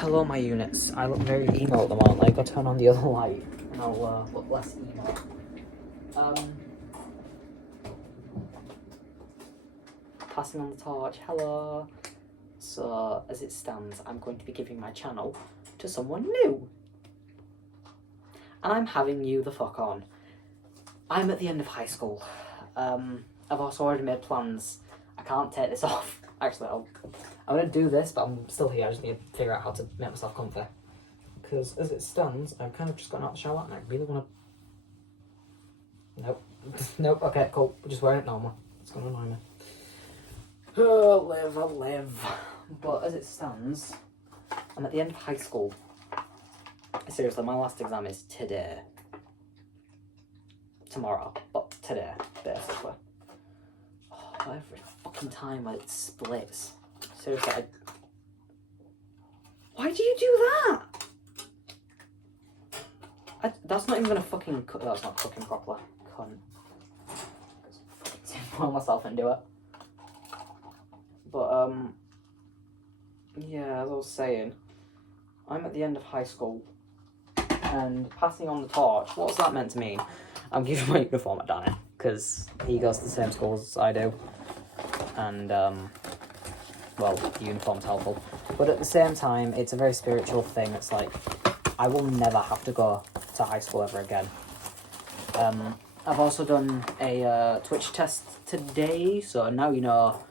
Hello, my units. I look very emo at the moment. Like, I'll turn on the other light and I'll look less emo. Passing on the torch. Hello. So, as it stands, I'm going to be giving my channel to someone new. And I'm having you the fuck on. I'm at the end of high school. I've also already made plans. I can't take this off. Actually, I'm going to do this, but I'm still here. I just need to figure out how to make myself comfy. Because as it stands, I've kind of just gotten out of the shower and I really want to... Nope. Nope, okay, cool. We're just wearing it normal. It's going to annoy me. Oh, I'll live. But as it stands, I'm at the end of high school. Seriously, my last exam is today. Tomorrow, but today, basically. Oh, every fucking time it splits. Seriously, why do you do that? That's not even gonna fucking cook. That's not cooking properly. Cunt. Pour myself and do it. But yeah, as I was saying, I'm at the end of high school, and passing on the torch. What's that meant to mean? I'm giving my uniform at Danny because he goes to the same school as I do, and well, the uniform's helpful. But at the same time, it's a very spiritual thing. It's like I will never have to go to high school ever again. I've also done a Twitch test today, so now you know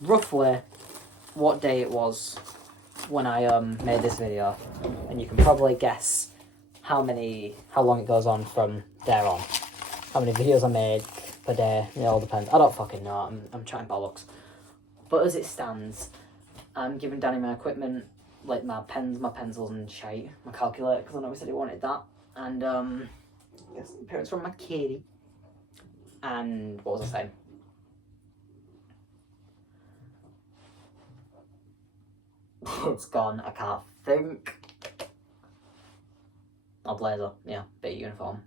roughly what day it was when I made this video, and you can probably guess how long it goes on from there on. How many videos I make per day, it all depends. I don't fucking know, I'm chatting bollocks. But as it stands, I'm giving Danny my equipment, like my pens, my pencils and shite, my calculator, because I know he said he wanted that. And yes, parents from my kitty. And what was I saying? It's gone, I can't think. Oh, blazer, yeah, bit of uniform.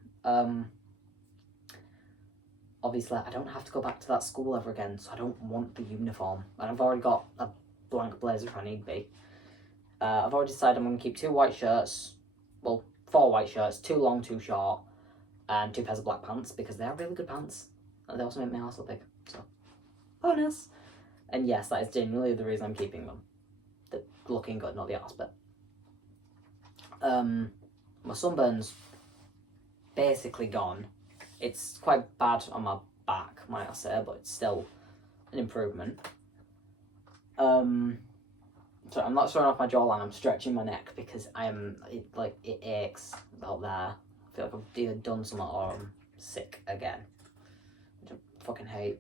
Obviously, I don't have to go back to that school ever again, so I don't want the uniform. And I've already got a blank blazer if I need be. I've already decided I'm going to keep 2 white shirts, well, 4 white shirts, 2 long, 2 short, and 2 pairs of black pants, because they're really good pants. And they also make my house look big, so bonus. And yes, that is genuinely the reason I'm keeping them. They're looking good, not the arse bit. My sunburn's basically gone. It's quite bad on my back, might I say, but it's still an improvement. So I'm not showing off my jawline, I'm stretching my neck because it aches out there. I feel like I've either done something or I'm sick again, which I fucking hate.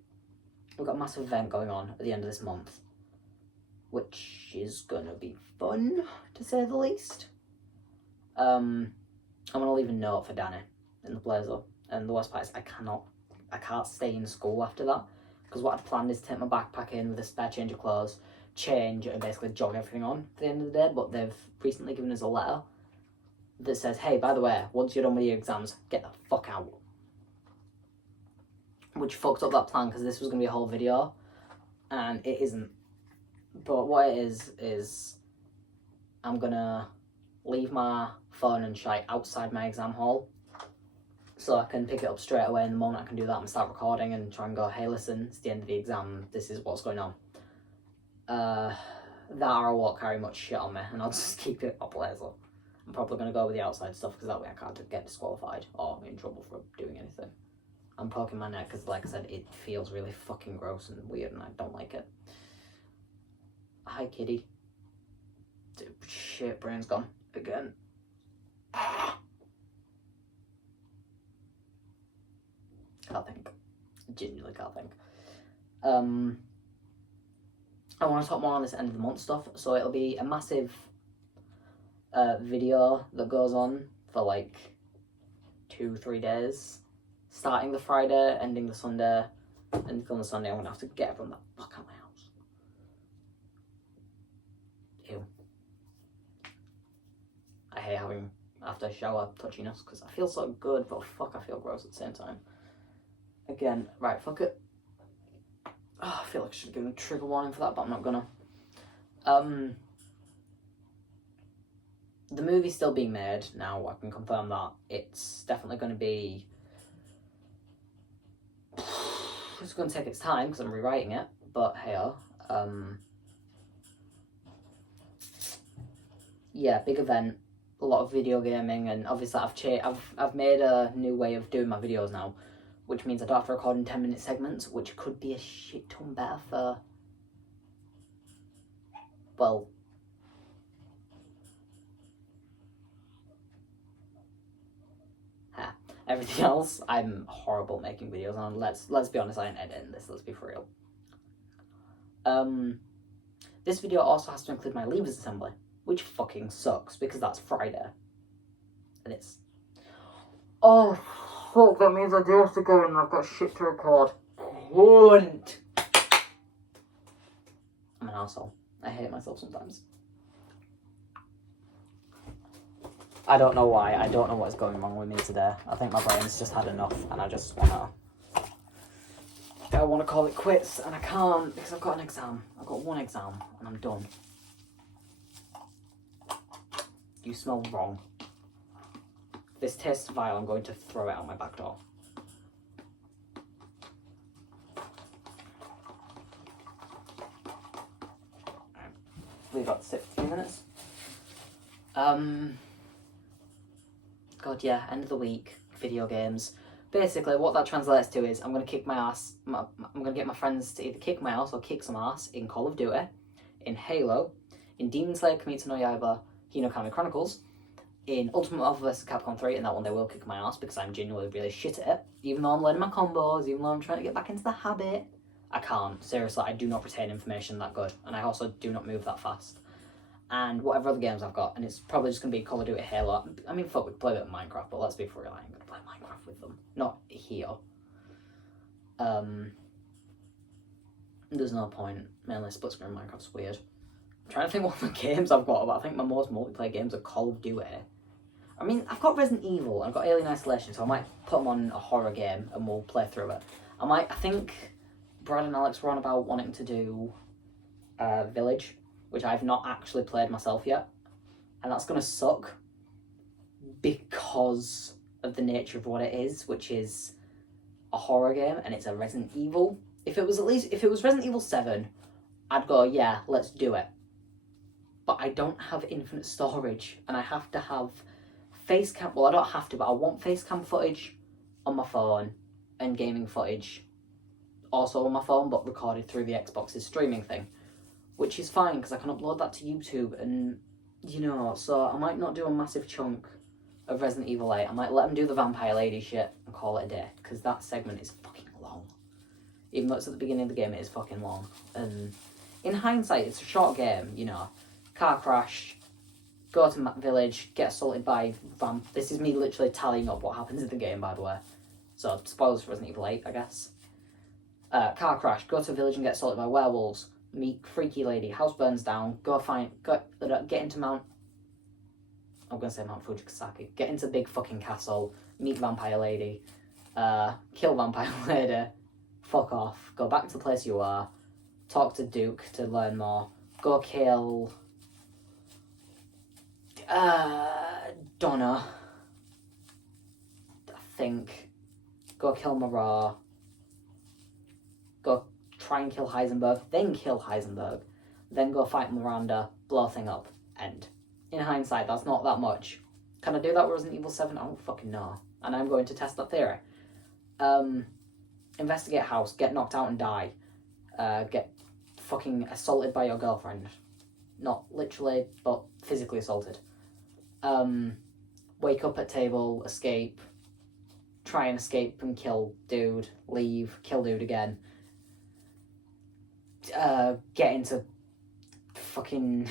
We've got a massive event going on at the end of this month, which is gonna be fun, to say the least. I'm gonna leave a note for Danny in the blazer, and the worst part is I can't stay in school after that, because what I'd planned is to take my backpack in with a spare change of clothes, change and basically jog everything on at the end of the day, but they've recently given us a letter that says, hey, by the way, once you're done with your exams, get the fuck out. Which fucked up that plan, because this was going to be a whole video, and it isn't. But what it is I'm going to leave my phone and shite outside my exam hall, so I can pick it up straight away in the moment I can do that and start recording and try and go, hey, listen, it's the end of the exam, this is what's going on. That or I won't carry much shit on me, and I'll just keep it up laser. I'm probably going to go with the outside stuff, because that way I can't get disqualified or in trouble for doing anything. I'm poking my neck because, like I said, it feels really fucking gross and weird, and I don't like it. Hi, kitty. Dude, shit, brain's gone again. Can't think. Genuinely can't think. I want to talk more on this end of the month stuff, so it'll be a massive video that goes on for like 2-3 days, starting the Friday, ending the Sunday, and on the Sunday I'm gonna have to get everyone the fuck out of my house. Ew. I hate having after shower touchiness because I feel so good, but fuck, I feel gross at the same time. Again, right, fuck it. Oh, I feel like I should give a trigger warning for that, but I'm not gonna. the movie's still being made now. I can confirm that. It's definitely going to be... It's going to take its time because I'm rewriting it, but hey, yeah, big event, a lot of video gaming, and obviously I've made a new way of doing my videos now, which means I don't have to record in 10-minute segments, which could be a shit ton better for, well, everything else. I'm horrible at making videos, and let's be honest, I ain't editing this. Let's be for real. This video also has to include my Leavers assembly, which fucking sucks because that's Friday, and it's... Oh, fuck! That means I do have to go and I've got shit to record. Cunt! I'm an arsehole. I hate myself sometimes. I don't know why. I don't know what is going wrong with me today. I think my brain's just had enough, and I just wanna... I want to call it quits, and I can't because I've got an exam. I've got one exam, and I'm done. You smell wrong. If this tastes vile, I'm going to throw it out my back door. We've got 60 minutes. God, yeah, end of the week, video games. Basically, what that translates to is I'm going to kick my ass. I'm going to get my friends to either kick my ass or kick some ass in Call of Duty, in Halo, in Demon Slayer Kimetsu no Yaiba, Hinokami Chronicles, in Ultimate Marvel vs. Capcom 3, and that one they will kick my ass because I'm genuinely really shit at it. Even though I'm learning my combos, even though I'm trying to get back into the habit, I can't. Seriously, I do not retain information that good, and I also do not move that fast. And whatever other games I've got, and it's probably just going to be Call of Duty, Halo. I mean, fuck, we could play a bit of Minecraft, but let's be for real, I ain't going to play Minecraft with them. Not here. There's no point. Mainly split screen Minecraft's weird. I'm trying to think what the games I've got, but I think my most multiplayer games are Call of Duty. I mean, I've got Resident Evil, and I've got Alien Isolation, so I might put them on a horror game, and we'll play through it. I think Brad and Alex were on about wanting to do Village, which I've not actually played myself yet, and that's going to suck because of the nature of what it is, which is a horror game, and it's a Resident Evil. If it was Resident Evil 7, I'd go, yeah, let's do it. But I don't have infinite storage, and I have to have face cam. Well, I don't have to, but I want face cam footage on my phone and gaming footage also on my phone, but recorded through the Xbox's streaming thing. Which is fine, because I can upload that to YouTube, and, you know, so I might not do a massive chunk of Resident Evil 8. I might let them do the Vampire Lady shit and call it a day, because that segment is fucking long. Even though it's at the beginning of the game, it is fucking long. And in hindsight, it's a short game, you know. Car crash, go to village, get assaulted by This is me literally tallying up what happens in the game, by the way. So, spoilers for Resident Evil 8, I guess. Car crash, go to a village and get assaulted by werewolves. Meet freaky lady, house burns down, get into Mount... I'm going to say Mount Fujikasaki. Get into big fucking castle, meet vampire lady, kill vampire lady, fuck off, go back to the place you are, talk to Duke to learn more, go kill... Donna. I think. Go kill Mara. Go try and kill Heisenberg, then kill Heisenberg, then go fight Miranda, blow thing up, end. In hindsight, that's not that much. Can I do that with Resident Evil 7? I don't fucking know. And I'm going to test that theory. Investigate house, get knocked out and die. Get fucking assaulted by your girlfriend. Not literally, but physically assaulted. Wake up at table, escape. Try and escape and kill dude. Leave, kill dude again. Get into fucking...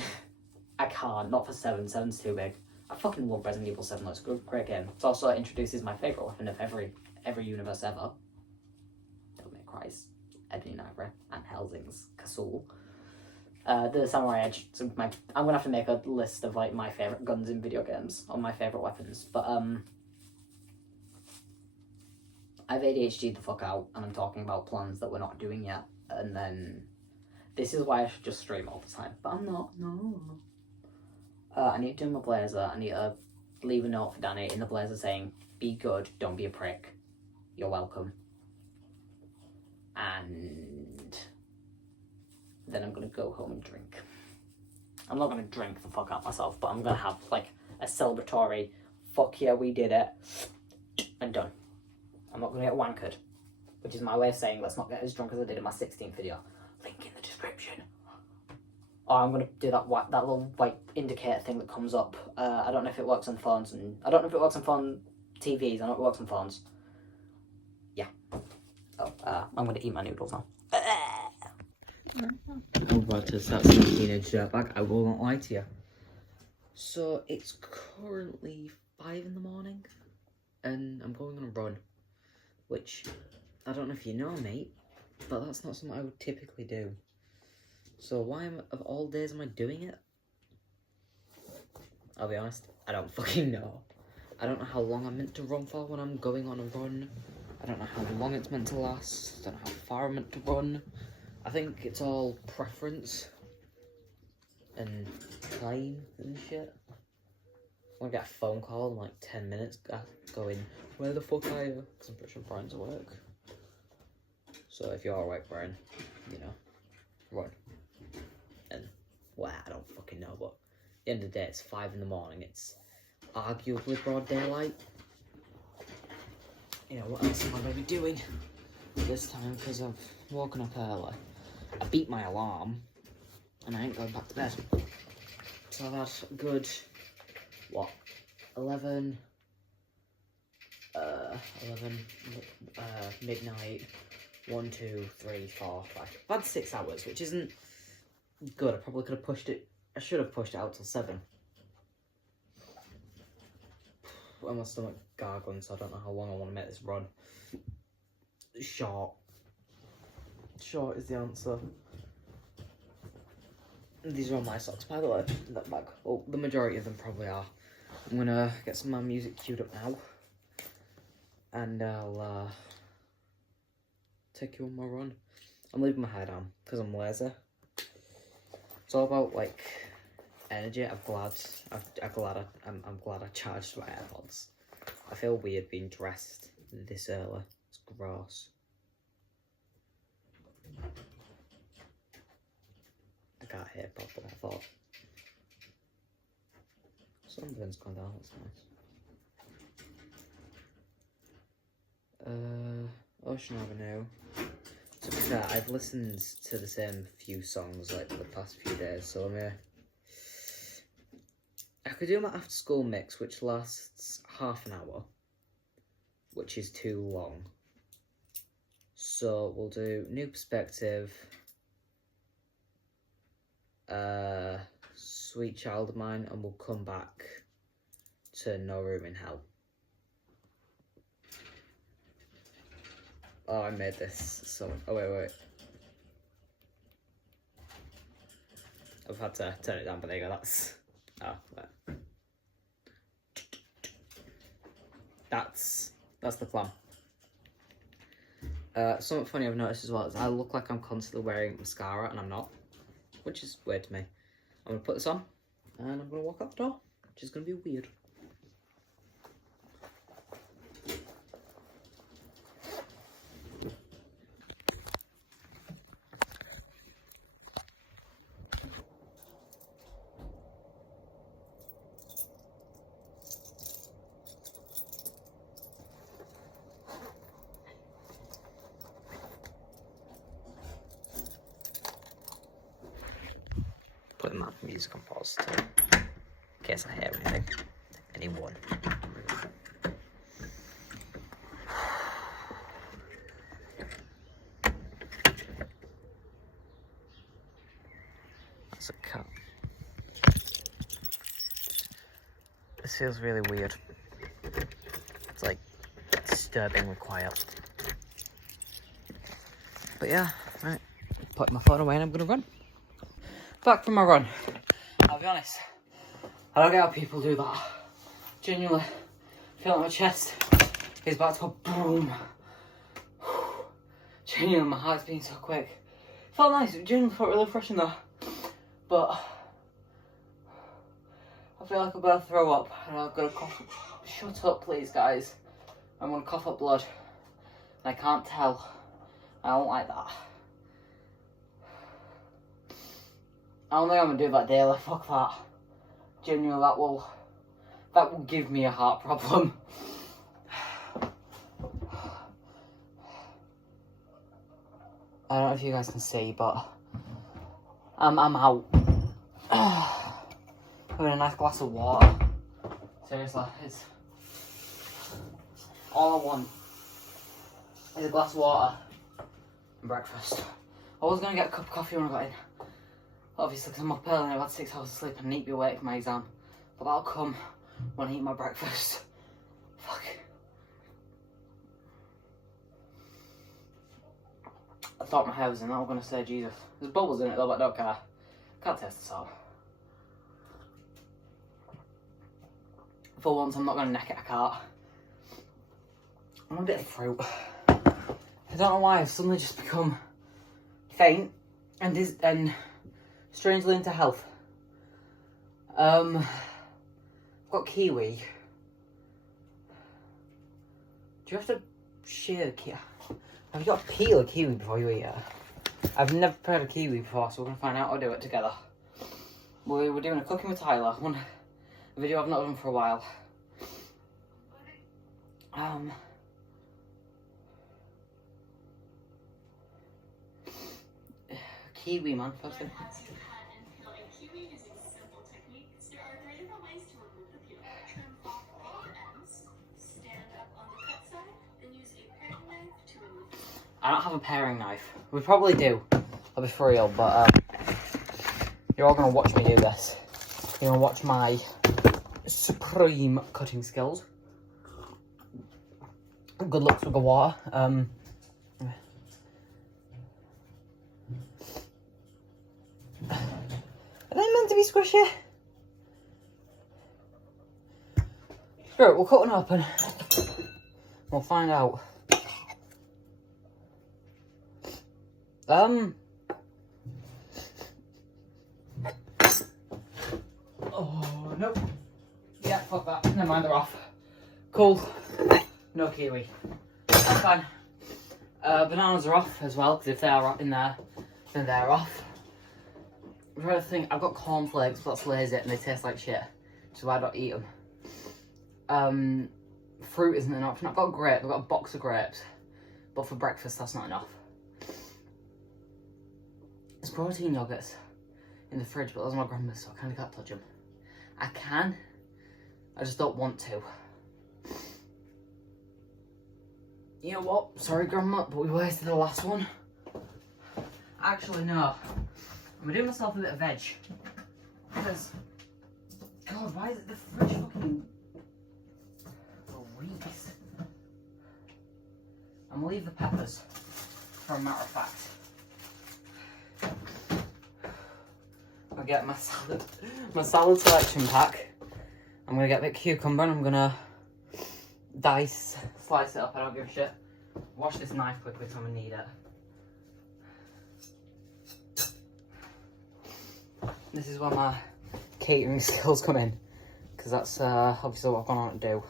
I can't, not for 7. 7's too big. I fucking love Resident Evil 7, it's a great game. It also introduces my favourite weapon of every universe ever. Devil May Cry's Ebony Ivory and Helsing's Kasul. The Samurai Edge. So I'm gonna have to make a list of like my favourite guns in video games, or my favourite weapons. But I've ADHD'd the fuck out, and I'm talking about plans that we're not doing yet. And then this is why I should just stream all the time. But I'm not, no. I need to do my blazer. I need to leave a note for Danny in the blazer saying, "Be good, don't be a prick. You're welcome." And then I'm gonna go home and drink. I'm not gonna drink the fuck out myself, but I'm gonna have like a celebratory, fuck yeah, we did it, and done. I'm not gonna get wankered, which is my way of saying let's not get as drunk as I did in my 16th video. Link in the description. Or I'm gonna do that little white indicator thing that comes up. I don't know if it works on phones, and I don't know if it works on phone TVs. I know it works on phones. Yeah. Oh, I'm gonna eat my noodles now. I'm about to start seeing teenage dirtbag. I will not lie to you. So it's currently 5 in the morning, and I'm going on a run, which I don't know if you know, mate, but that's not something I would typically do. So why of all days am I doing it? I'll be honest, I don't fucking know. I don't know how long I'm meant to run for when I'm going on a run. I don't know how long it's meant to last. I don't know how far I'm meant to run. I think it's all preference and time and shit. I'm gonna get a phone call in like 10 minutes going, "Where the fuck are you?" Because I'm pretty sure Brian's at work. So if you're awake, Brian, you know, run. And, well, I don't fucking know, but at the end of the day, it's 5 in the morning. It's arguably broad daylight. You know, what else am I going to be doing this time? Because I've woken up early. I beat my alarm, and I ain't going back to bed. So I've had a good, what, 11, midnight, 1, 2, 3, 4, 5. I've had 6 hours, which isn't good. I probably could have pushed it. I should have pushed it out till 7. And my stomach gargling, so I don't know how long I want to make this run. Short. Short is the answer. These are all my socks, by the way, in that bag. Well, the majority of them probably are. I'm gonna get some of my music queued up now, and I'll take you on my run. I'm leaving my hair down because I'm lazy. It's all about like energy. I'm glad I charged my AirPods. I feel weird being dressed this early. It's gross. I can't hear properly, I thought. Sunburn's gone down, that's nice. Ocean Avenue. To be fair, I've listened to the same few songs like for the past few days, so I could do my after school mix, which lasts half an hour, which is too long. So we'll do New Perspective, Sweet Child of Mine, and we'll come back to No Room in Hell. Oh, I made this so... Oh, wait. I've had to turn it down, but there you go, that's... Oh, there. That's the plan. Something funny I've noticed as well is I look like I'm constantly wearing mascara, and I'm not, which is weird to me. I'm going to put this on, and I'm going to walk out the door, which is going to be weird. Putting my music on pause too, in case I hear anything. Anyone. That's a cat. This feels really weird. It's like disturbingly quiet. But yeah, right. Put my phone away and I'm gonna run. Back from my run. I'll be honest, I don't get how people do that. Genuinely, feel like my chest is about to go boom. Genuinely, my heart's beating so quick. Felt nice, it genuinely felt really refreshing though. But I feel like I'm gonna throw up and I'm gonna cough. Shut up, please, guys. I'm gonna cough up blood. And I can't tell. I don't like that. I don't think I'm gonna do that daily. Fuck that. Genuinely, that will give me a heart problem. I don't know if you guys can see, but I'm out. With a nice glass of water. Seriously, it's all I want is a glass of water and breakfast. I was gonna get a cup of coffee when I got in, obviously because I'm up early and I've had 6 hours of sleep and I need to be awake for my exam. But that'll come when I eat my breakfast. Fuck. I thought my hair was in that. I was gonna say Jesus. There's bubbles in it though, but I don't care. Can't taste the salt. For once, I'm not going to neck it, I can't. I want a bit of fruit. I don't know why, I've suddenly just become faint and strangely into health. I've got kiwi. Do you have to shear the kiwi? Have you got to peel a kiwi before you eat it? I've never prepared a kiwi before, so we're going to find out how to do it together. We're doing a cooking with Tyler. A video I've not done for a while. Kiwi, man. First thing. I don't have a paring knife. We probably do. I'll be for real, but you're all gonna watch me do this. You're gonna watch my supreme cutting skills. Good luck with the water. Are they meant to be squishy? Right, we'll cut one open. We'll find out. Oh, nope. Yeah, fuck that. Never mind, they're off. Cool. No kiwi. That's fine. Bananas are off as well, because if they are in there, then they're off. I'm trying to think, I've got cornflakes, but that's lazy and they taste like shit, which is why I don't eat them. Fruit isn't an option. I've got grapes, I've got a box of grapes, but for breakfast that's not enough. There's protein yogurts in the fridge, but those are my grandma's, so I kind of can't touch them. I can, I just don't want to. You know what? Sorry, Grandma, but we wasted the last one. Actually, no. I'm doing myself a bit of veg. Because, God, why is it the fridge fucking reeks? I'm gonna leave the peppers, for a matter of fact. I'll get my salad selection pack. I'm gonna get a bit of cucumber and I'm gonna slice it up, I don't give a shit. Wash this knife quickly so I'm gonna need it. This is where my catering skills come in, because that's obviously what I've gone on to do.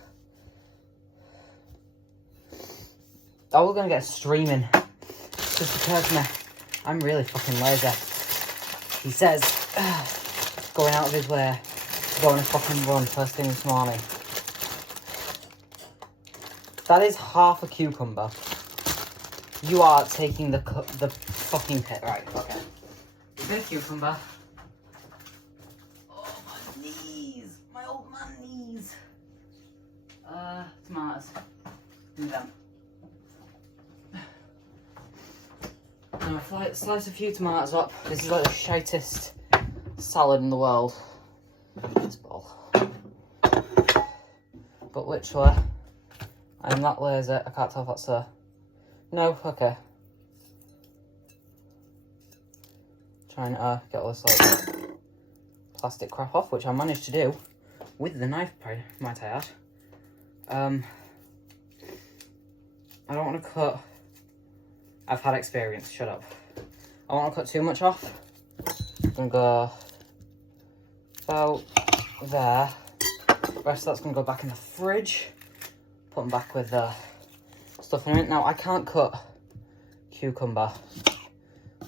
I was gonna get streaming, just occurred to me, I'm really fucking lazy. He says, going out of his way, to go on a fucking run first thing this morning. That is half a cucumber. You are taking the fucking pit. Right, okay. A bit of cucumber. Oh, my knees. My old man knees. Tomatoes. Do them. I'm gonna slice a few tomatoes up. This is like the shitest salad in the world. This bowl. But literally, I'm that lazy, I can't tell if that's a... No, okay. Trying to get all this like plastic crap off, which I managed to do with the knife, might I add. I don't want to cut... I've had experience, shut up. I don't want to cut too much off. I'm going to go about there. The rest of that's going to go back in the fridge. Put them back with stuff in it. Now, I can't cut cucumber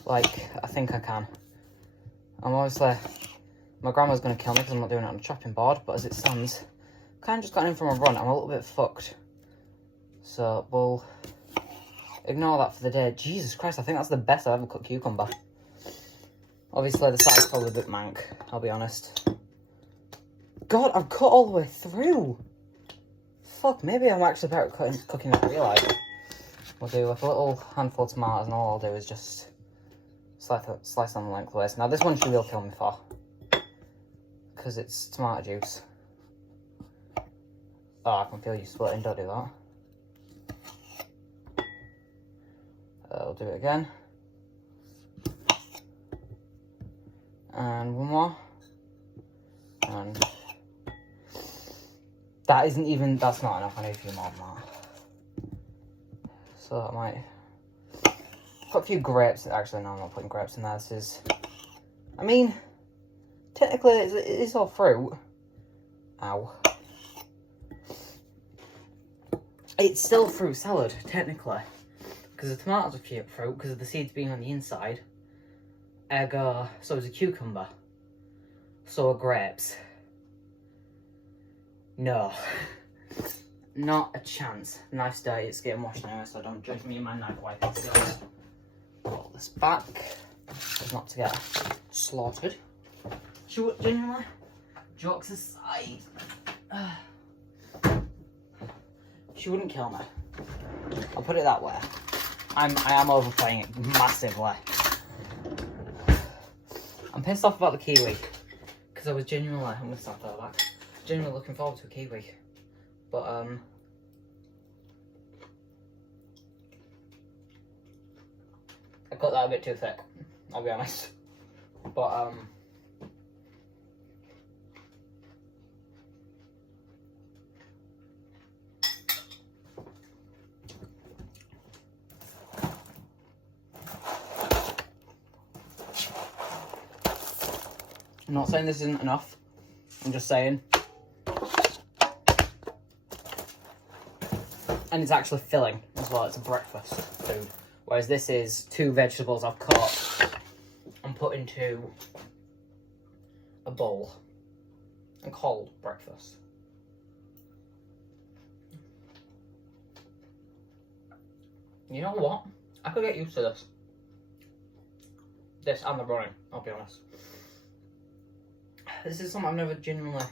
like I think I can. I'm obviously... My grandma's going to kill me because I'm not doing it on a chopping board, but as it stands, I've kind of just got in from a run. I'm a little bit fucked. So, we'll ignore that for the day. Jesus Christ, I think that's the best I've ever cut cucumber. Obviously, the side's probably a bit mank, I'll be honest. God, I've cut all the way through. Fuck, maybe I'm actually better at cooking than I realise. We'll do like a little handful of tomatoes, and all I'll do is just slice them lengthways. Now, this one she will kill me for, because it's tomato juice. Oh, I can feel you splitting, don't do that. I'll do it again. And one more. And that isn't even, that's not enough. I need a few more than that. So I might put a few grapes. Actually, no, I'm not putting grapes in there. This is, I mean, technically it is all fruit. Ow. It's still fruit salad, technically. Because the tomatoes are fruit, because of the seeds being on the inside. Ergo, so is a cucumber. So are grapes. No. Not a chance. Knife's dirty, it's getting washed anyway, so don't judge me and my knife wipe it together. Roll this back, so not to get slaughtered. Genuinely, jokes aside, she wouldn't kill me. I'll put it that way. I am overplaying it massively. I'm pissed off about the kiwi, because I was genuinely, I'm going to start that back, genuinely looking forward to a kiwi, but I cut that a bit too thick, I'll be honest, but I'm not saying this isn't enough, I'm just saying. And it's actually filling as well, it's a breakfast food. Whereas this is 2 vegetables I've cut and put into a bowl and called breakfast. You know what? I could get used to this. This and the running, I'll be honest. This is something I've never genuinely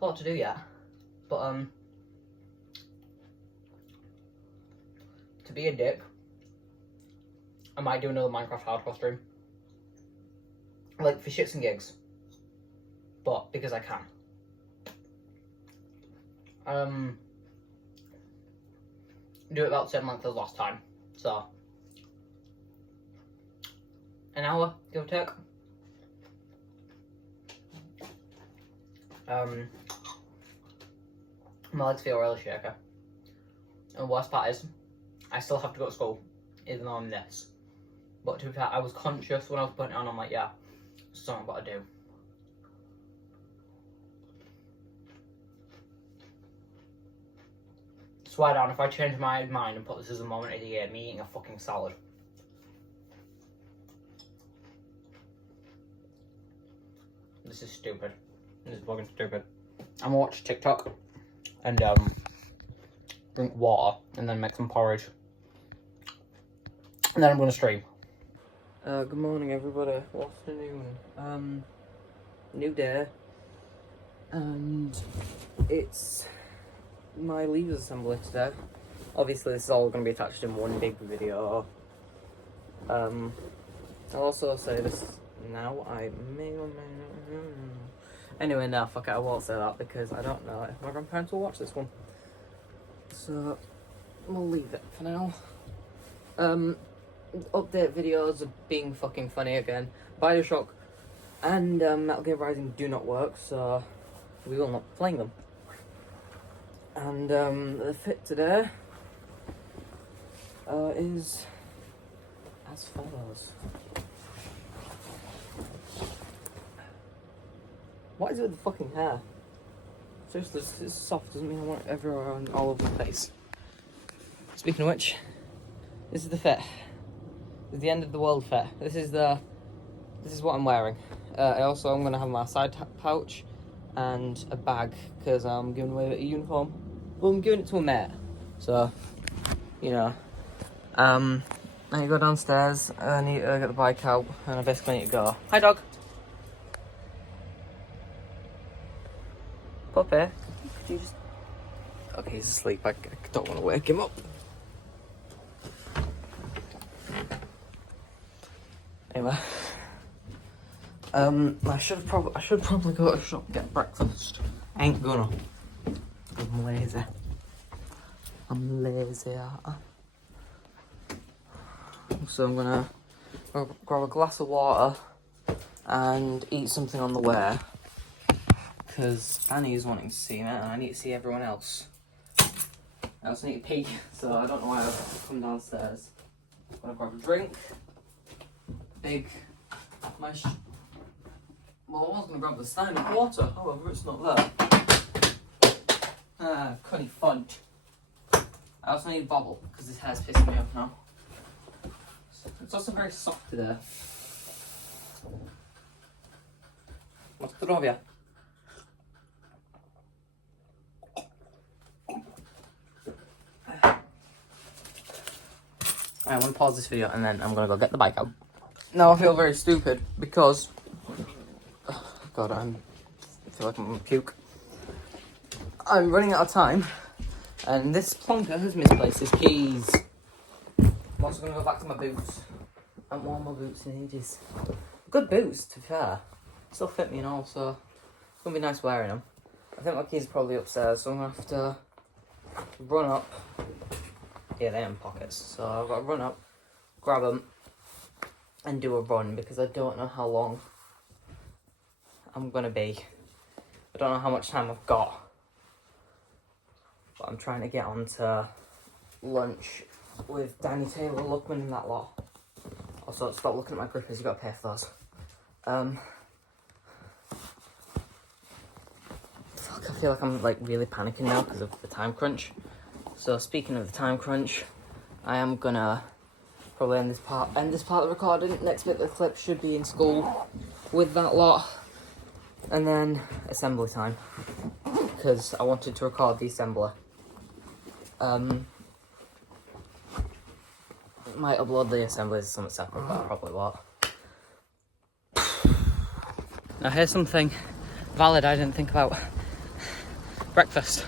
thought to do yet, but to be a dick, I might do another Minecraft hardcore stream, like for shits and gigs, but because I can. Do it about the same length as last time, so an hour, give or take. My legs feel really shaky. And the worst part is, I still have to go to school, even though I'm this. But to be fair, I was conscious when I was putting it on, I'm like, yeah, there's something I've got to do. Swear down, if I change my mind and put this as a moment of the year, me eating a fucking salad. This is stupid. This is fucking stupid. I'm gonna watch TikTok and drink water and then make some porridge. And then I'm gonna stream. Good morning everybody. Good afternoon. New day. And it's my leavers assembly today. Obviously this is all gonna be attached in one big video. I'll also say this now, I may or may not. Anyway, no, fuck it, I won't say that because I don't know if my grandparents will watch this one. So, we'll leave it for now. Update videos of being fucking funny again. Bioshock and Metal Gear Rising do not work, so we will not be playing them. And the fit today is as follows. What is it with the fucking hair? Seriously, it's soft, doesn't mean I want it everywhere and all over the face. Speaking of which, this is the fit. This is the end of the world fit. This is what I'm wearing. I'm gonna have my side pouch and a bag because I'm giving away a uniform. Well, I'm giving it to a mate, so you know. I need to go downstairs. I need to get the bike out, and I basically need to go. Hi, dog. Puppy, could you just? Okay, he's asleep. I don't want to wake him up. Anyway, I should probably go to the shop and get breakfast. I ain't gonna. I'm lazy. So I'm gonna grab a glass of water and eat something on the way. Because Annie is wanting to see me and I need to see everyone else. I also need to pee, so I don't know why I've come downstairs. I'm gonna grab a drink. Well, I was gonna grab the stein of water, however it's not there. Cunny fudge. I also need a bottle, because this hair's pissing me off now. It's also very soft today. What's the zdrowia? I'm gonna pause this video and then I'm gonna go get the bike out. Now I feel very stupid because God, I feel like I'm gonna puke. I'm running out of time, and this plonker has misplaced his keys. I'm also gonna go back to my boots. I haven't worn my boots in ages. Good boots, to be fair. Still fit me and all, so it's gonna be nice wearing them. I think my keys are probably upstairs, so I'm gonna have to run up. Yeah, they're in pockets, so I've got to run up, grab them, and do a run because I don't know how long I'm gonna be. I don't know how much time I've got, but I'm trying to get on to lunch with Danny Taylor, Luckman and that lot. Also, stop looking at my grippers, you gotta pay for those. Fuck, I feel like I'm like really panicking now because of the time crunch. So speaking of the time crunch, I am gonna probably end this part of the recording. Next bit of the clip should be in school with that lot. And then assembly time. Because I wanted to record the assembly. Might upload the assemblies as something separate, but I probably won't. Now here's something valid I didn't think about. Breakfast.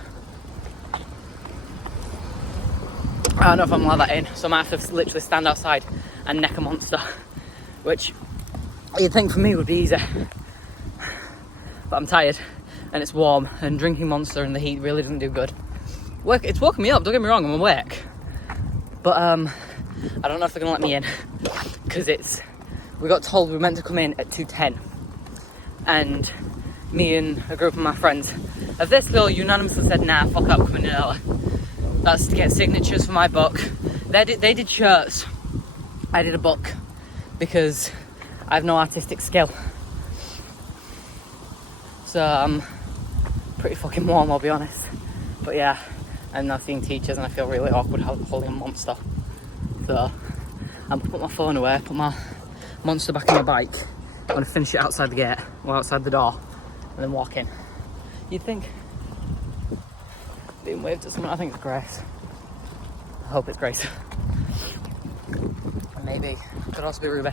I don't know if I'm allowed that in, so I might have to literally stand outside and neck a monster. Which you'd think for me would be easy. But I'm tired and it's warm and drinking Monster in the heat really doesn't do good. It's woken me up, don't get me wrong, I'm awake. But I don't know if they're gonna let me in because we got told we were meant to come in at 2:10 and me and a group of my friends have basically all unanimously said, nah, fuck up, coming in early. That's to get signatures for my book. They did shirts, I did a book because I have no artistic skill. So I'm pretty fucking warm, I'll be honest. But yeah, I'm now seeing teachers and I feel really awkward holding a Monster. So I'm gonna put my phone away, put my Monster back on my bike. I'm gonna finish it outside the gate, or outside the door, and then walk in. You'd think being waved at someone, I think it's Grace. I hope it's Grace. Maybe it could also be Ruby.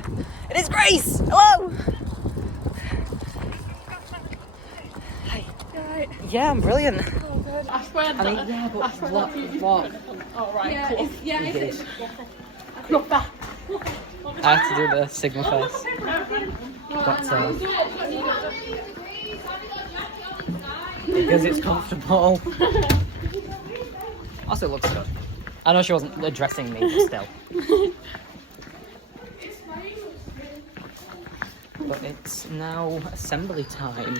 It is Grace! Hello! Hi. Right. Yeah, I'm brilliant. Oh, good. I swear that. Yeah, but I swear what? that you. What? Oh, right. Yeah, Cool. it's Look back. I have to do the Sigma face. But, because it's comfortable. Also, it looks good. I know she wasn't addressing me, but still. But it's now assembly time.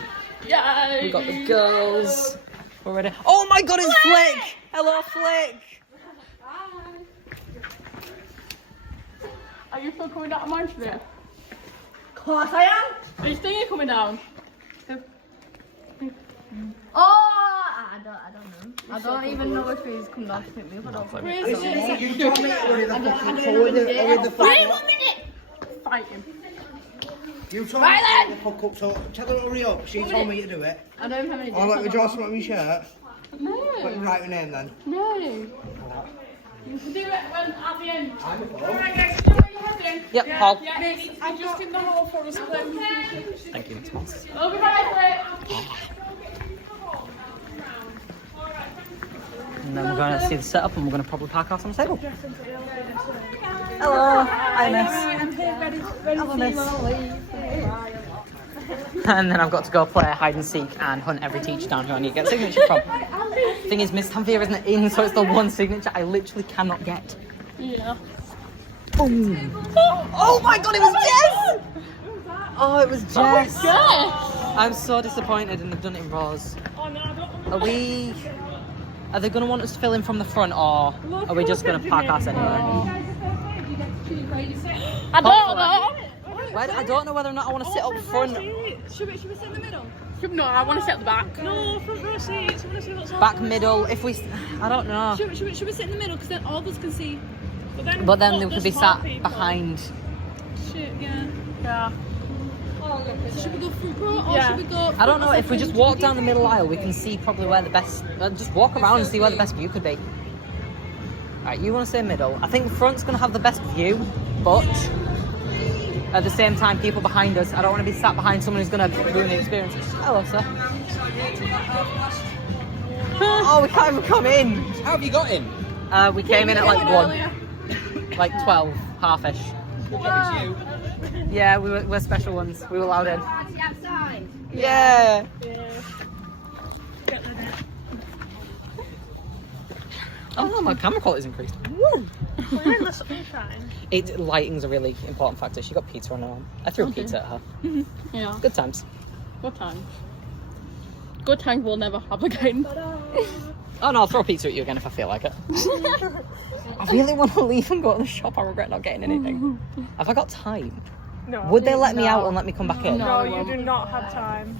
Yay! We got the girls. We're ready. Oh my god, it's Flick! Hello, Flick! Hi. Are you still coming down to mine today? Of course I am. Are you still coming down? Oh, I don't know. I don't even know if he's come down to pick me up. I don't think. You told me it was the fuck Wait up. 1 minute. Fight him. You told me it was the fuck up, so tell her to hurry up. She told me to do it. I don't have any. Oh, let me draw something on your shirt. No. Let me write your name then. No. You can do it when at the end. Alright, guys. Yep, Paul. Yeah, I just in the hole for us. Thank you, Miss Moss. I'll be right back. And then we're going to see the setup and we're going to probably park off on the table. Hello. Hi, Miss. I'm here ready Hello, Miss. And then I've got to go play hide and seek and hunt every teacher down who I need to get a signature from. Thing is, Miss Tanvir isn't in, so it's the one signature I literally cannot get. Yeah. Oh my god, it was Jess! Oh, it was Jess. Yes. I'm so disappointed and they've done it in Rose. Are they going to want us to fill in from the front or are we just going to park us anywhere? I don't know. I don't know whether or not I want to sit up front. Should we sit in the middle? No, I want to sit at the back. No, front row seats. I want to see what's on. Back middle, if we... I don't know. Should we sit in the middle? Because then all of us can see. But then they what, could be there's sat more people. behind. Shit, yeah. Yeah. So should we go front row or Yeah. should we go? I don't know, if we just walk down the middle aisle, we can see probably where the best... just walk around and see where the best view could be. Alright, you want to say middle. I think front's going to have the best view, but... at the same time, people behind us, I don't want to be sat behind someone who's going to ruin the experience. Hello, sir. Oh, we can't even come in. How have you got in? We came in at like 1. Like 12, half-ish. Yeah, we're special ones. We were allowed in. Yeah. Oh no, my camera quality's increased. Woo! Lighting's a really important factor. She got pizza on her arm. I threw a pizza at her. Yeah. Good times. Good times. Good times we'll never have again. Oh no, I'll throw a pizza at you again if I feel like it. I really want to leave and go to the shop. I regret not getting anything. Have I got time? No. Would they let me out and let me come back in? No, you do not have time.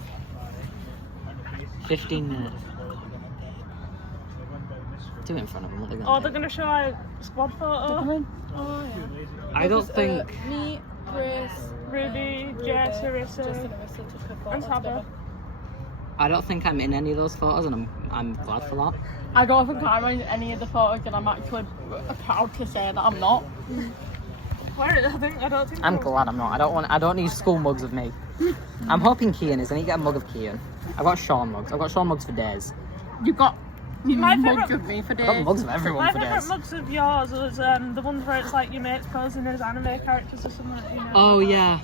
15 minutes. Do it in front of them. What are they Oh, gonna they're do? gonna show our squad photo. Oh yeah. I don't think. Me, Chris, Ruby, Jess, Arissa, and Saba. I don't think I'm in any of those photos, and I'm glad for that. I don't think I'm in any of the photos, and I'm actually proud to say that I'm not. I don't think. I'm glad I'm not. I don't need school mugs of me. I'm hoping Kian is. I need to get a mug of Kian. I've got Sean mugs. I've got Sean mugs for days. You've got My mugged favourite- of me for I've got days. mugs of everyone My for favourite days. mugs of yours was the ones where it's like your mates posing as anime characters or something. You know. Oh yeah.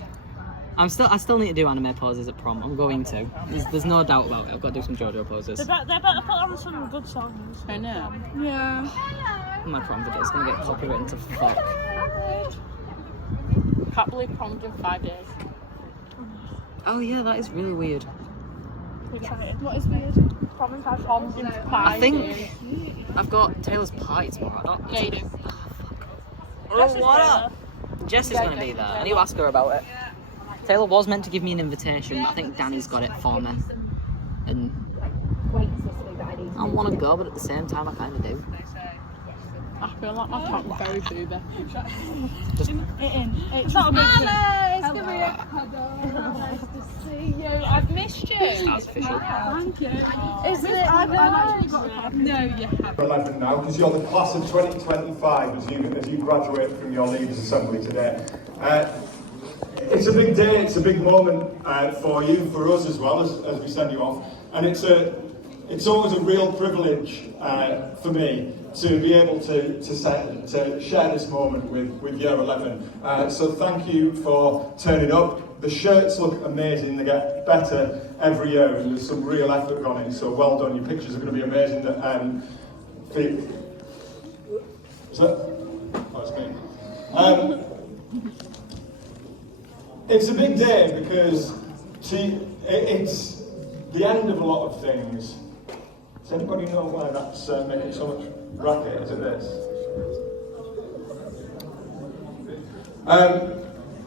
I still need to do anime poses at prom. I'm going to. There's no doubt about it. I've got to do some JoJo poses. They better put on some good songs. I know. Yeah. My prom video is gonna get copywritten to fuck. Can't believe prom's in 5 days. Oh yeah, that is really weird. What is weird? Prom's in 5 I think days. I've got Taylor's party tomorrow. I don't. Yeah, you do. Oh, what up? Jess is going to be there. I need to ask her about it. Taylor was meant to give me an invitation, but I think Danny's got it for me. And I want to go, but at the same time, I kind of do. I feel like my prom's very booby. Just It's not a big thing. Nice to see you. I've missed you. as official. Thank you. Is it? I've actually got a card. No, you haven't. 11 now, because you're the class of 2025 as you graduate from your Leaders Assembly today. It's a big day, it's a big moment for you, for us as well, as we send you off. And it's always a real privilege for me to be able to share this moment with Year 11. So thank you for turning up. The shirts look amazing, they get better every year, and there's some real effort gone in, so well done. Your pictures are going to be amazing. Is that? That's me. It's a big day because it's the end of a lot of things. Does anybody know why that's making so much racket? Is it this?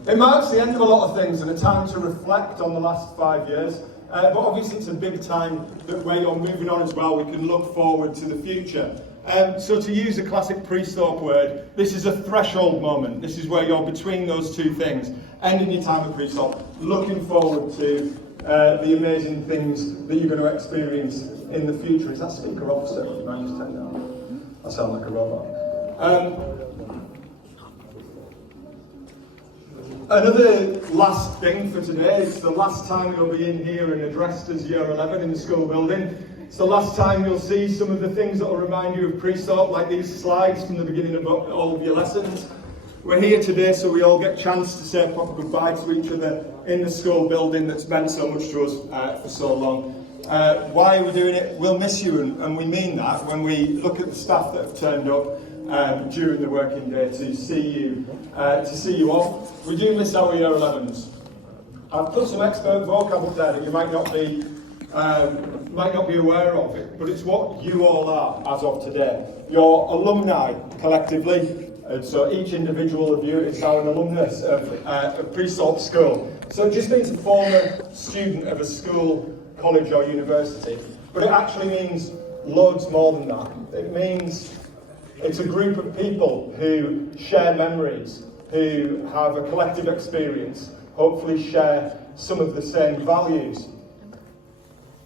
It marks the end of a lot of things and a time to reflect on the last 5 years. But obviously it's a big time that where you're moving on as well, we can look forward to the future. So to use a classic Priesthorpe word, this is a threshold moment. This is where you're between those two things, ending your time at Priesthorpe, looking forward to the amazing things that you're going to experience in the future. Is that speaker off, sir? Do you mind just turning that on? I sound like a robot. Another last thing for today, it's the last time you'll be in here and addressed as Year 11 in the school building. It's the last time you'll see some of the things that will remind you of Priesthorpe, like these slides from the beginning of all of your lessons. We're here today so we all get a chance to say a proper goodbye to each other in the school building that's meant so much to us for so long. Why are we doing it? We'll miss you, and we mean that when we look at the staff that have turned up during the working day to see you all. We do miss our Year 11s. I've put some expert vocab up there that you might not be aware of it, but it's what you all are as of today. You're alumni collectively, and so each individual of you is now an alumnus of Priesthorpe School. So it just means a former student of a school, college or university, but it actually means loads more than that. It means it's a group of people who share memories, who have a collective experience, hopefully share some of the same values.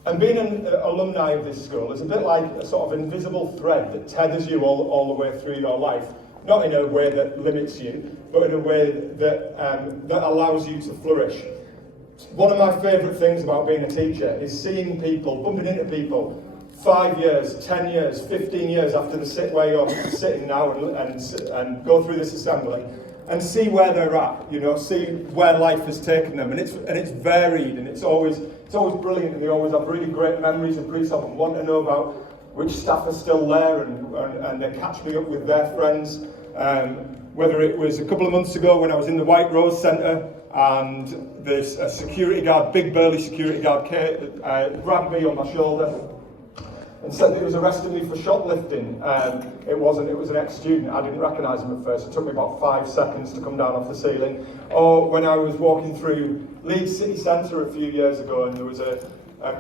And being an alumni of this school is a bit like a sort of invisible thread that tethers you all the way through your life. Not in a way that limits you, but in a way that allows you to flourish. One of my favourite things about being a teacher is seeing people, bumping into people 5 years, 10 years, 15 years after the sit where you're sitting now and go through this assembly and see where they're at, see where life has taken them. And it's varied and it's always brilliant, and they always have really great memories of Priesthorpe and want to know about which staff are still there, and they catch me up with their friends. Whether it was a couple of months ago when I was in the White Rose Centre and there's a security guard, big burly security guard, grabbed me on my shoulder and said that he was arresting me for shoplifting. It wasn't, it was an ex-student. I didn't recognise him at first. It took me about 5 seconds to come down off the ceiling. Or when I was walking through Leeds City Centre a few years ago and there was a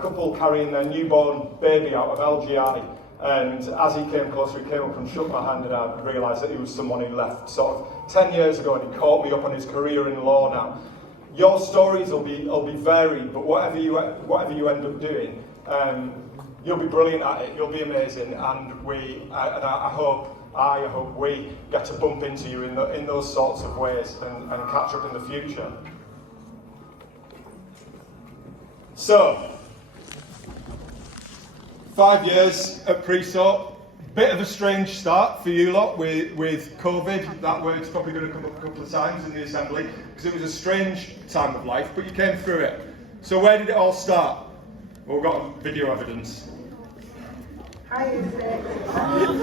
couple carrying their newborn baby out of LGI, and as he came closer, he came up and shook my hand, and I realised that he was someone he left sort of 10 years ago, and he caught me up on his career in law now. Your stories will be varied, but whatever you end up doing, you'll be brilliant at it, you'll be amazing, and I hope we get to bump into you in those sorts of ways and catch up in the future. So, 5 years at Priesthorpe, bit of a strange start for you lot with COVID. That word's probably going to come up a couple of times in the assembly because it was a strange time of life, but you came through it. So where did it all start? Well, we've got video evidence. Hi, it's I'm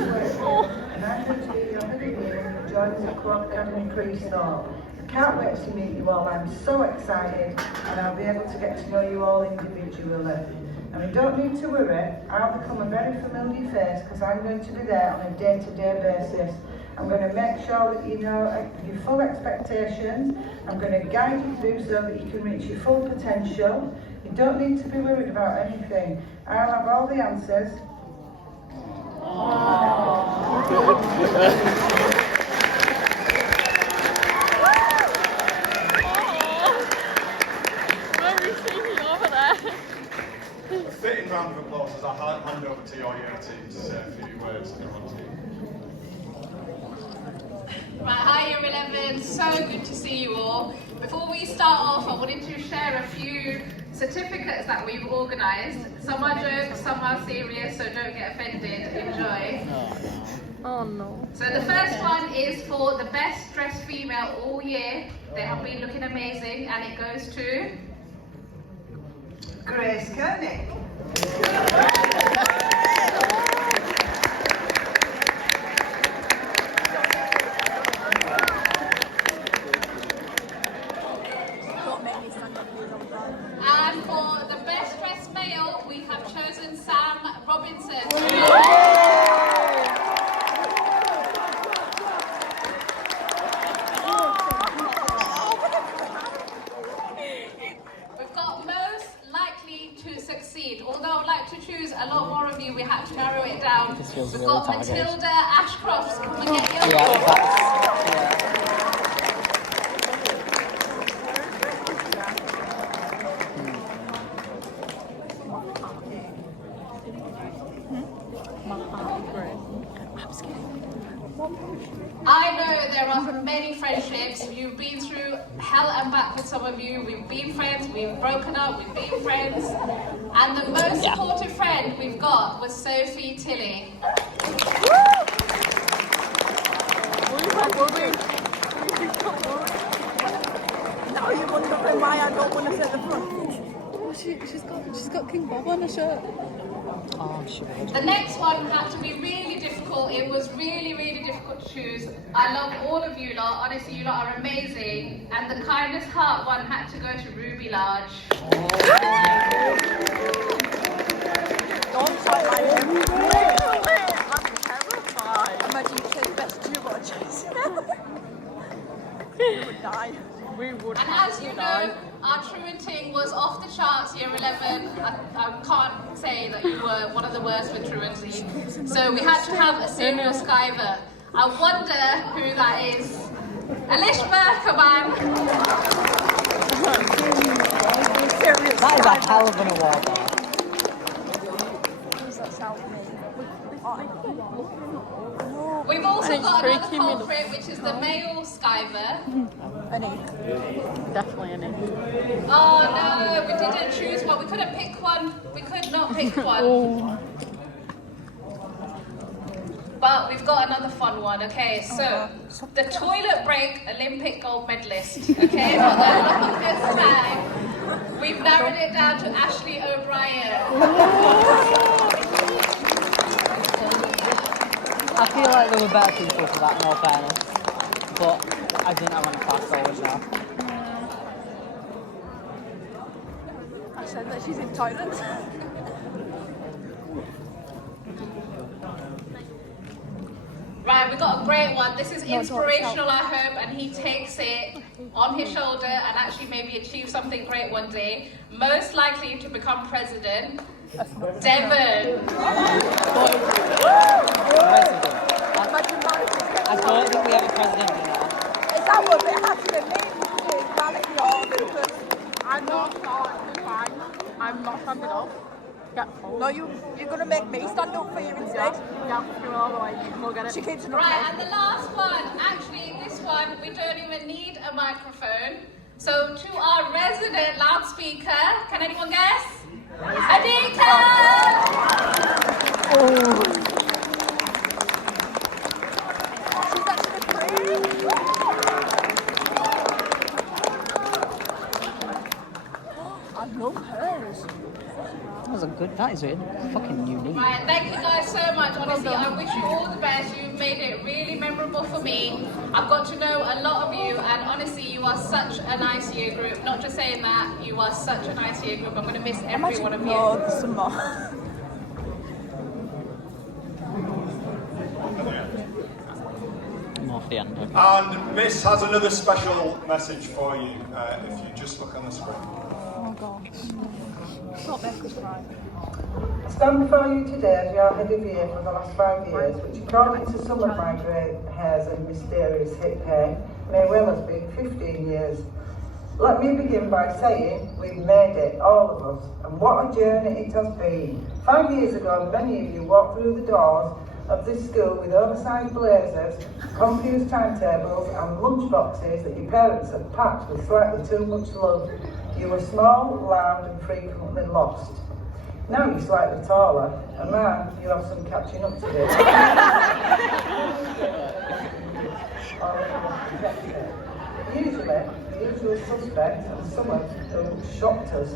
and I'm going to be your video joining the Co-op Academy Priesthorpe. I can't wait to meet you all. I'm so excited, and I'll be able to get to know you all individually. And we don't need to worry, I'll become a very familiar face because I'm going to be there on a day-to-day basis. I'm going to make sure that you know your full expectations. I'm going to guide you through so that you can reach your full potential. You don't need to be worried about anything. I'll have all the answers. Fitting round of applause as I hand over to your year team to say a few words if you want to. Right, hi Year 11, so good to see you all. Before we start off, I wanted to share a few certificates that we've organised. Some are jokes, some are serious, so don't get offended, enjoy. Oh no. So the first one is for the best dressed female all year. They have been looking amazing, and it goes to Grace Koenig. And for the best dressed male, we have chosen Sam Robinson. We've got most likely we had to narrow it down. This feels We've really got targeted. Matilda Ashcroft. Come and get your Yeah, vote. that's, I know there are many friendships. You've been through hell and back with some of you. We've been friends, we've broken up, we've been friends. And the most supportive friend we've got was Sophie Tilley. Now you're wondering why I don't want to sit at the front. She's got King Bob on her shirt. oh, shit. The next one had to be really difficult. It was really, really difficult to choose. I love all of you lot. Honestly, you lot are amazing. And the kindest heart one had to go to Ruby Large. Don't try my name. I'm terrified. Imagine you say best duo choice. We would die. We would And as you know, our truanting was off the charts year 11. I can't say that you were one of the worst with truancy. So we had to have a serious Skyver. I wonder who that is. Alishma, come on. That is a hell of an award, though. We've also got another culprit, which is the male Skyver. Definitely an A. Oh no, we didn't choose one. We couldn't pick one. We could not pick one. But we've got another fun one. Okay, so the toilet break Olympic gold medalist. Okay, for the longest time, we've narrowed it down to Ashley O'Brien. I feel like there were better people for that, in all fairness. But I didn't have any fast forwards now. I said that she's in the toilet. Right, we've got a great one. This is inspirational, I hope, and he takes it on his shoulder and actually maybe achieve something great one day. Most likely to become president, Devon. I don't think we have a president now. Is that what it has to be? Reality or because I'm not fine. I'm not standing up. No, you're gonna make me stand up for you instead. Yeah, you're all the way. We'll get it. She keeps it up. Right, and the last one, actually, this one, we don't even need a microphone. So to our resident loudspeaker, can anyone guess? Adita! She's actually pretty. I love hers. That is really fucking unique. Right, thank you guys so much. Honestly, I wish you all the best. You've made it really memorable for me. I've got to know a lot of you, and honestly, you are such a nice year group. Not just saying that, you are such a nice year group. I'm going to miss every one of you. There's some more. More for the end. Okay. And Miss has another special message for you, if you just look on the screen. Oh God. Stop making us cry. I stand before you today as your head of year for the last 5 years, which according to some of my grey hairs and mysterious hip hair, may well have been 15 years. Let me begin by saying we've made it, all of us, and what a journey it has been. 5 years ago, many of you walked through the doors of this school with oversized blazers, confused timetables and lunch boxes that your parents had packed with slightly too much love. You were small, loud and frequently lost. Now you're slightly taller, and man, you have some catching up to do. Usually, the usual suspects and some of whom shocked us.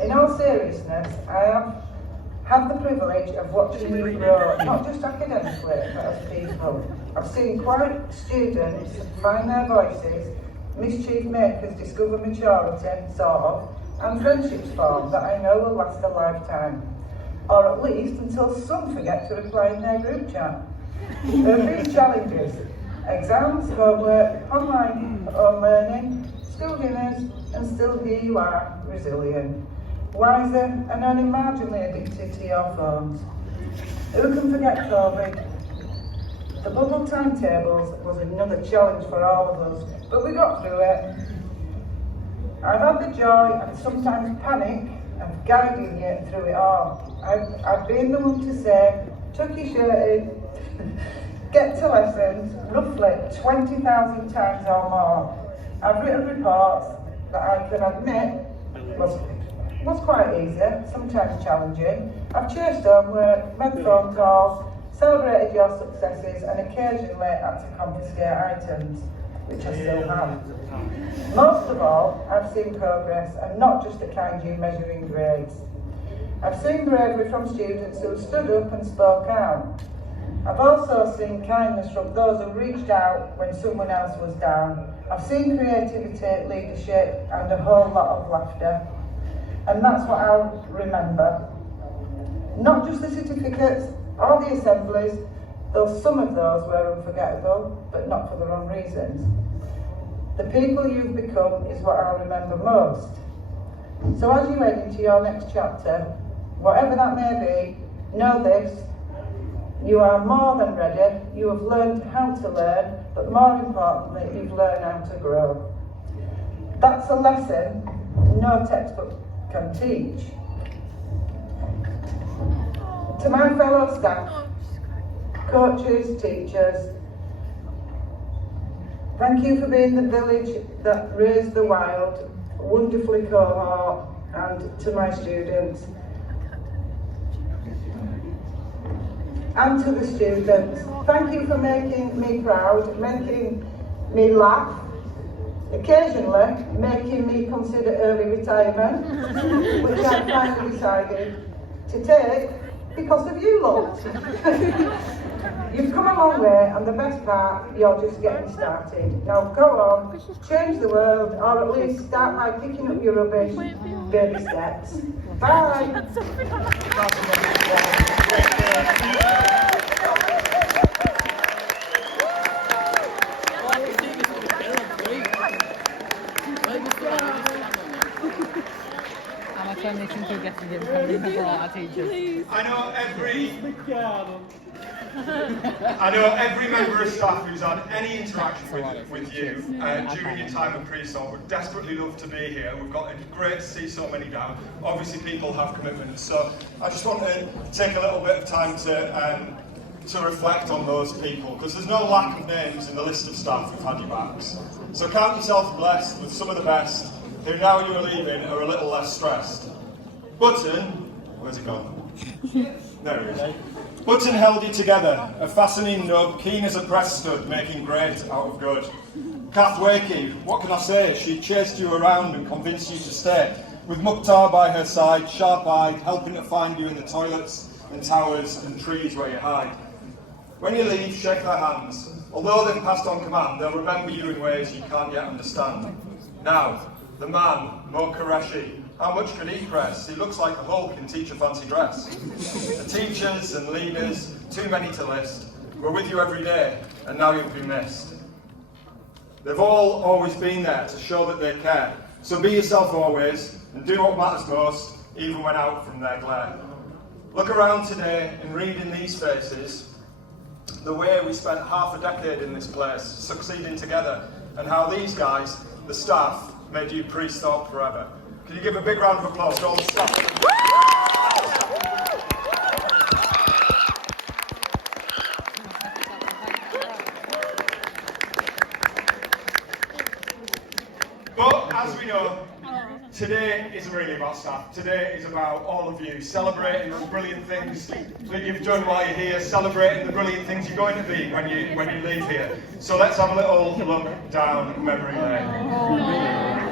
In all seriousness, I have had the privilege of watching you grow, not just academically, but as people. I've seen quiet students find their voices, mischief makers discover maturity, sort of, and friendships form that I know will last a lifetime. Or at least until some forget to reply in their group chat. There have been challenges, exams, homework, online home learning, school dinners, and still here you are, resilient, wiser and only marginally addicted to your phones. Who can forget COVID? The bubble timetables was another challenge for all of us, but we got through it. I've had the joy and sometimes panic of guiding you through it all. I've been the one to say, tuck your shirt in, get to lessons roughly 20,000 times or more. I've written reports that I can admit was quite easy, sometimes challenging. I've chased homework, made phone calls, celebrated your successes and occasionally had to confiscate items, which I still have. Most of all, I've seen progress and not just a kind you measuring grades. I've seen bravery from students who stood up and spoke out. I've also seen kindness from those who reached out when someone else was down. I've seen creativity, leadership and a whole lot of laughter. And that's what I'll remember. Not just the certificates or the assemblies, though some of those were unforgettable, but not for the wrong reasons. The people you've become is what I'll remember most. So as you head into your next chapter, whatever that may be, know this: you are more than ready, you have learned how to learn, but more importantly, you've learned how to grow. That's a lesson no textbook can teach. To my fellow staff, coaches, teachers, thank you for being the village that raised the wild, wonderfully cohort, and to my students. And to the students, thank you for making me proud, making me laugh, occasionally making me consider early retirement, which I finally decided to take because of you lot. You've come a long way, and the best part, you're just getting started. Now go on, change the world, or at least start by picking up your rubbish, baby steps. Bye! I know every member of staff who's had any interaction with you during your time at Pre-Salt would desperately love to be here. We've got great to see so many down. Obviously people have commitments, so I just want to take a little bit of time to reflect on those people, because there's no lack of names in the list of staff who've had your backs. So count yourself blessed with some of the best who, now you're leaving, are a little less stressed. Button, where's he gone? There he is. Button held you together, a fastening nub, keen as a press stud, making great out of good. Kath Wakey, what can I say? She chased you around and convinced you to stay, with Mukhtar by her side, sharp-eyed, helping to find you in the toilets and towers and trees where you hide. When you leave, shake their hands. Although they've passed on command, they'll remember you in ways you can't yet understand. Now, the man, Mo Qureshi, how much could he press? He looks like a Hulk in teacher fancy dress. The teachers and leaders, too many to list, were with you every day, and now you'll be missed. They've all always been there to show that they care. So be yourself always, and do what matters most, even when out from their glare. Look around today and read in these faces the way we spent half a decade in this place, succeeding together, and how these guys, the staff, made you Pre-Salt forever. Can you give a big round of applause to all the staff? But as we know, today isn't really about staff. Today is about all of you, celebrating the brilliant things that you've done while you're here, celebrating the brilliant things you're going to be when you leave here. So let's have a little look down memory lane.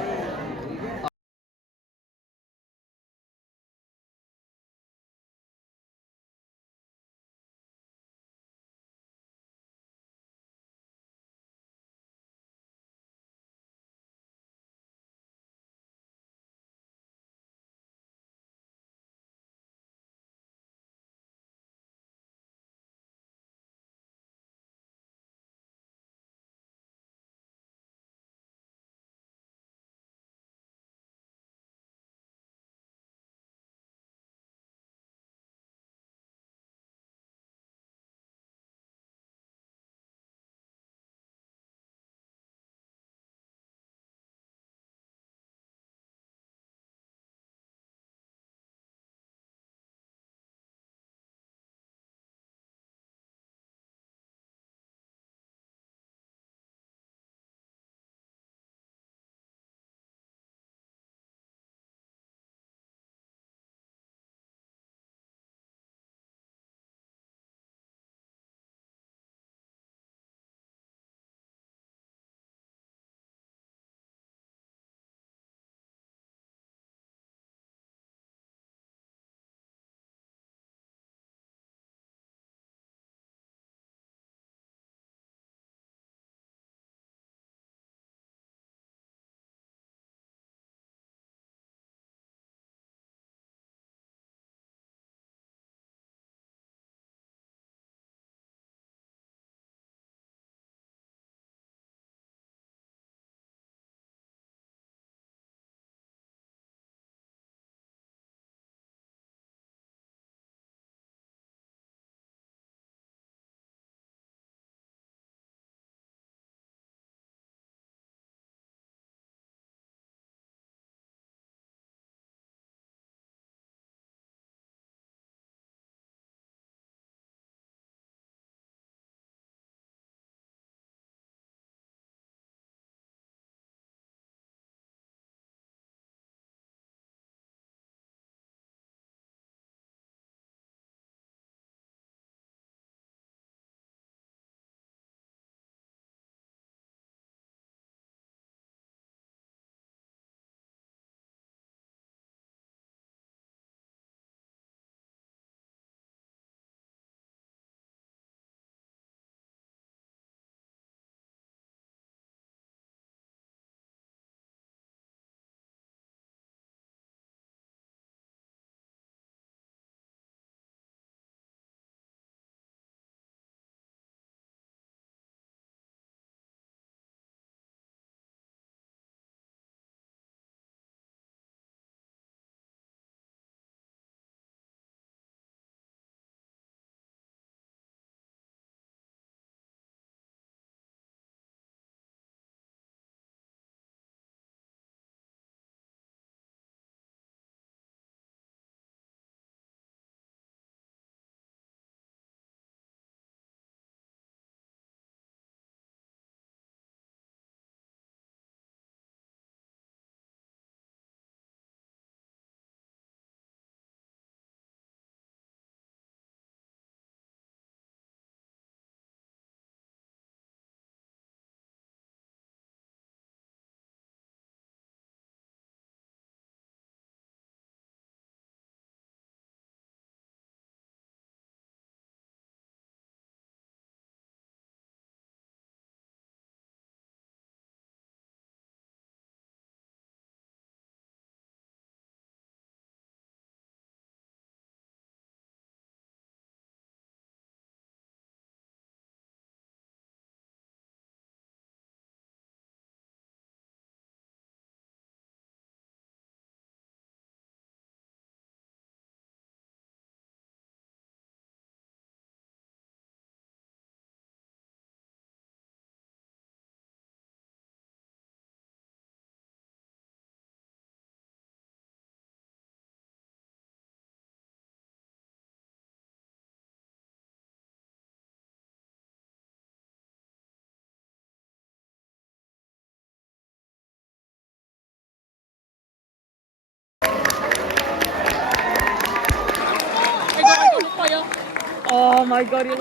Oh my god, you Wait,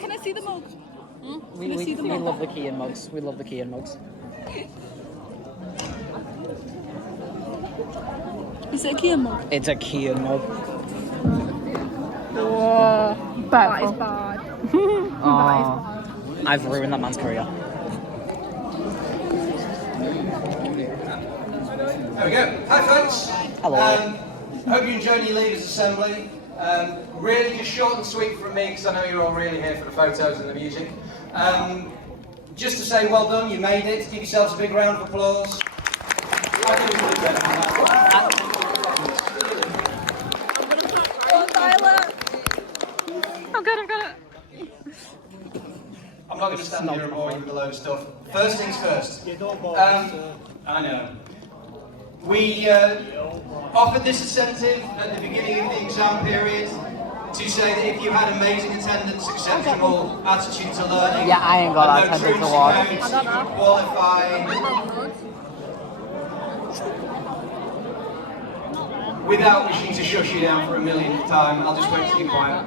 can I see the mug? We love the Kean mugs. We love the Kean mugs. Is it a Kia mug? It's a Kean mug. Whoa. That is bad. Oh, I've ruined that man's career. There we go. Hi folks. Hello. Hope you enjoyed your Leaders Assembly. Really just short and sweet from me because I know you're all really here for the photos and the music. Just to say well done, you made it. Give yourselves a big round of applause. I think we did better than that. I've got it. I'm not going to stand here and bore you with a load of stuff. First things first. I know. We offered this incentive at the beginning of the exam period to say that if you had amazing attendance, exceptional attitude to learning, Yeah, I ain't got that and no attendance truancy award. counts, you could qualify without wishing to shush you down for a millionth time. I'll just wait till you're quiet.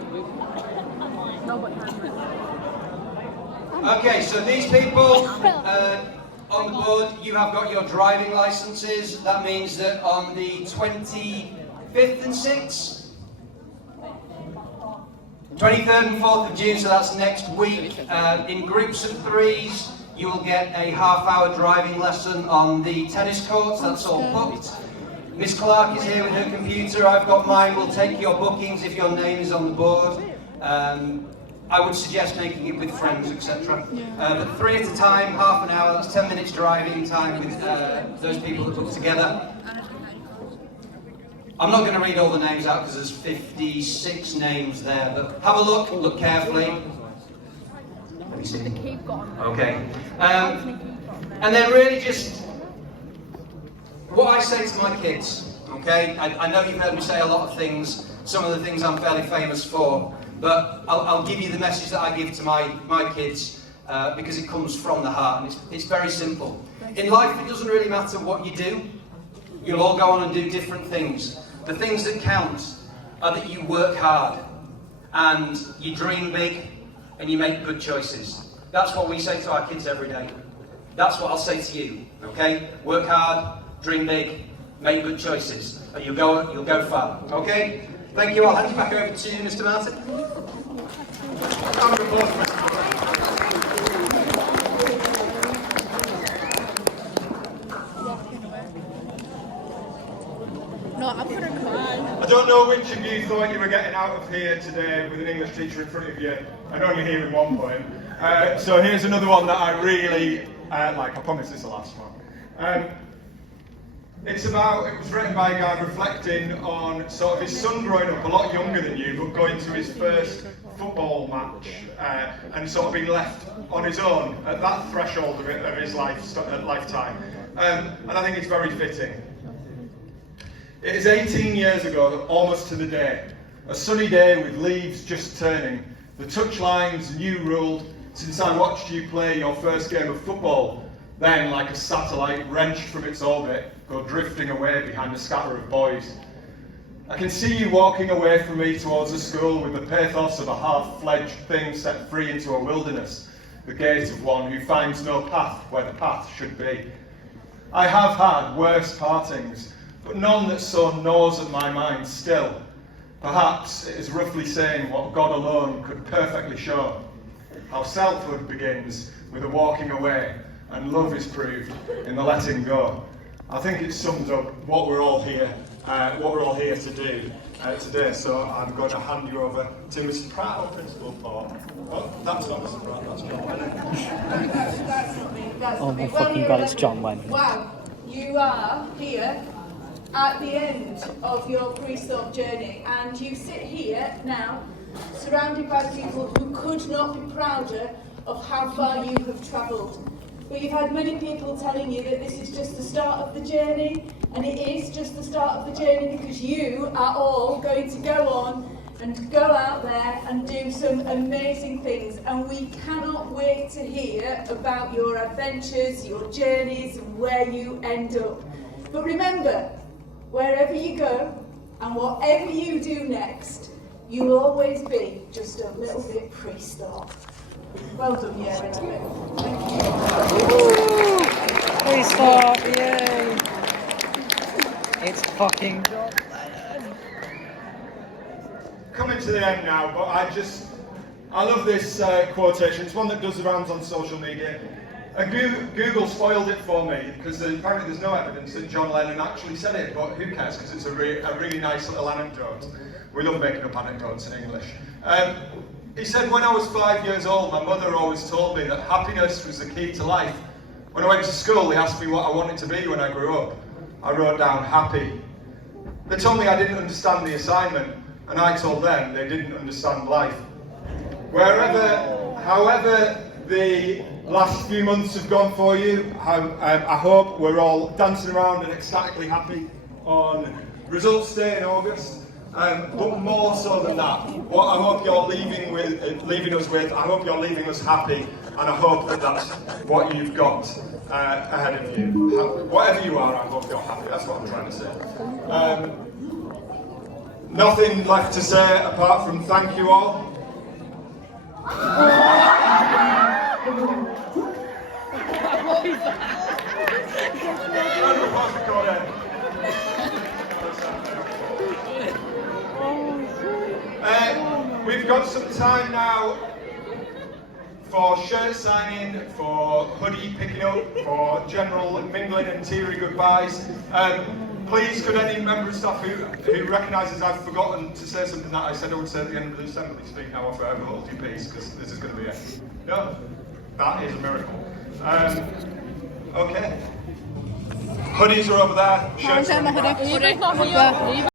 Okay, so these people on the board, you have got your driving licenses. That means that on the 25th and 6th, 23rd and 4th of June, so that's next week, in groups of 3s, you will get a half-hour driving lesson on the tennis courts. That's all booked. Miss Clark is here with her computer. I've got mine. We'll take your bookings if your name is on the board. I would suggest making it with friends, etc. But 3 at a time, half an hour, that's 10 minutes driving time with those people that book together. I'm not going to read all the names out because there's 56 names there, but have a look carefully. Okay. And then really just what I say to my kids, okay? I know you've heard me say a lot of things, some of the things I'm fairly famous for, but I'll give you the message that I give to my kids because it comes from the heart, and it's very simple. In life, it doesn't really matter what you do. You'll all go on and do different things. The things that count are that you work hard, and you dream big, and you make good choices. That's what we say to our kids every day. That's what I'll say to you, okay? Work hard, dream big, make good choices, and you'll go far, okay? Thank you. I'll hand you back over to you, Mr. Martin. No, I'm gonna cry. I don't know which of you thought you were getting out of here today with an English teacher in front of you and only hearing one point. So here's another one that I really like. I promise it's the last one. It was written by a guy reflecting on sort of his son growing up a lot younger than you, but going to his first football match and sort of being left on his own at that threshold of his lifetime. And I think it's very fitting. It is 18 years ago, almost to the day, a sunny day with leaves just turning, the touchlines new ruled since I watched you play your first game of football, then like a satellite wrenched from its orbit, go drifting away behind a scatter of boys. I can see you walking away from me towards the school with the pathos of a half-fledged thing set free into a wilderness, the gait of one who finds no path where the path should be. I have had worse partings, but none that so gnaws at my mind still. Perhaps it is roughly saying what God alone could perfectly show, how selfhood begins with a walking away, and love is proved in the letting go. I think it sums up what we're all here to do today. So I'm going to hand you over to Mr. Pratt, our principal for. Oh, that's not Mr. Pratt. That's John Lennon. Oh my fucking god, it's John Lennon. Wow, you are here at the end of your pre-stop journey, and you sit here now, surrounded by people who could not be prouder of how far you have travelled. But you've had many people telling you that this is just the start of the journey, and it is just the start of the journey because you are all going to go on and go out there and do some amazing things, and we cannot wait to hear about your adventures, your journeys, and where you end up. But remember, wherever you go and whatever you do next, you'll always be just a little bit pre-start. Well done, Year 11. Thank you. Please stop, yay! It's fucking John Lennon. Coming to the end now, but I love this quotation. It's one that does the rounds on social media. And Google spoiled it for me because apparently there's no evidence that John Lennon actually said it, but who cares, because it's a really nice little anecdote. We love making up anecdotes in English. He said, when I was 5 years old, my mother always told me that happiness was the key to life. When I went to school, they asked me what I wanted to be when I grew up. I wrote down happy. They told me I didn't understand the assignment, and I told them they didn't understand life. However the last few months have gone for you, I hope we're all dancing around and ecstatically happy on results day in August. But more so than that, what I hope you're leaving us with, I hope you're leaving us happy, and I hope that that's what you've got ahead of you. Whatever you are, I hope you're happy. That's what I'm trying to say. Nothing left to say apart from thank you all. We've got some time now for shirt signing, for hoodie picking up, for general mingling and teary goodbyes. Please, could any member of staff who recognises I've forgotten to say something that I said I would say at the end of the assembly speak now offer over hold your peace, because this is going to be it. No, that is a miracle. Okay. Hoodies are over there. Shirts are over there.